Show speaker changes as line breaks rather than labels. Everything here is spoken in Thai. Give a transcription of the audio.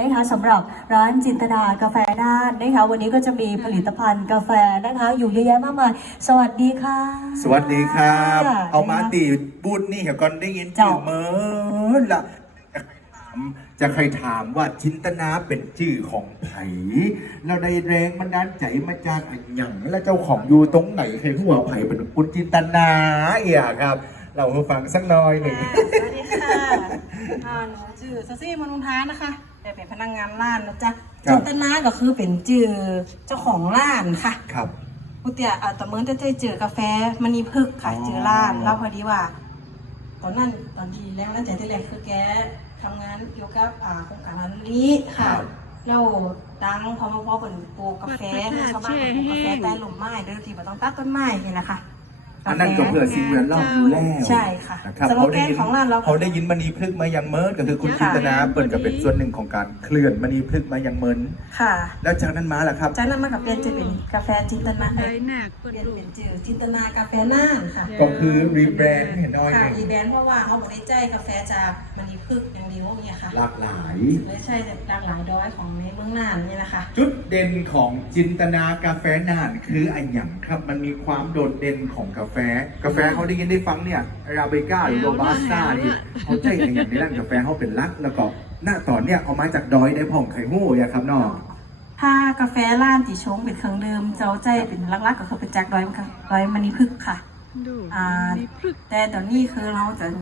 นะคะสำหรับร้านจินตนากาแฟน่านนะคะวันนี้ก็จะมีผลิตภัณฑ์กาแฟนะคะอยู่เยอะแยะมากมายสวัสดีค่ะ
สวัสดีครับเอามาตีบูธนี่เหี่ยก่อนได้ยินชื่อเมื่อละจะใครถามว่าจินตนาเป็นชื่อของไผ่เราได้แรงบันดาลใจมาจากอันหยังและเจ้าของอยู่ตรงไหนใครหัวไผ่เป็นคุณจินตนาเอียครับ เราให้ฟังสักหน่อยหนึ่ง
สวัสดีค่ะหนูชื่อซซี่มนุษย์ท้านะคะเป็นพนักงานร้านนะจ๊ะจินตนาก็คือเป็นชื่อเจ้าของร้านค่ะ
ครับ
พุทธิยาต่อเมื่อได้เจอกาแฟมณีพึกค่ะเจอร้านแล้วพอดีว่าตอนที่แรกตั้งใจที่แรกคือแกทำงานเกี่ยวกับโครงการนี้ค่ะเราดังพอมาพอเป็นปลูกกาแฟชาวบ้านปลูกกาแฟใต้ลมไม้โดยที่ไม่ต้องตัดต้นไม้เห็นไหมคะ
อันนั้นก็เพื่อสิ่งแวดล้อมอยู่แล้ว
ใช่ค่ะ
สโลแกนของร้านเราเขาได้ยินมณีพฤกษ์มายังเมินก็คือคุณจินตนาเปิดกับเป็นส่วนหนึ่งของการเคลื่อนมณีพฤกษ์มายังเมิน
ค่ะ
แล้วจากนั้นมาล่ะครับ
จากนั้นมากับเป็นจะเป็นกาแฟจินตนาเปลี่ยนเป็นจืดจินตนากาแฟน่านค่ะ
ก็คือรีแบรนด์เห็นน้อย
ค่ะรีแบรนด์เพราะว่าเขาบอกได้ใจกาแฟจากมณีพฤกษ์อย่างเดียวเนี่ยค่ะ
หลากหลาย
ไม่ใช่หลากหลายดอยของในเมืองน่านนี่นะคะ
จุดเด่นของจินตนากาแฟน่านคืออันหยังครับมันมีความโดดเด่นของกาแฟเขาได้ยินได้ฟังเนี่ยอาราเบก้าหรือโรบัสต้านี่เขาใจอันอย่างในร้านกาแฟเขาเป็นลักแล้วก็หน้าตอนเนี่ยเอามาจากดอยในผ่องไข่หู้อะครับน้อง
ถ้ากาแฟร้านติชงเป็นเครื่องดื่มเจ้าใจเป็นลักๆก็คือเป็นจากดอยมณีพฤกษ์ค่ะแต่ตอนนี้คือเราจะ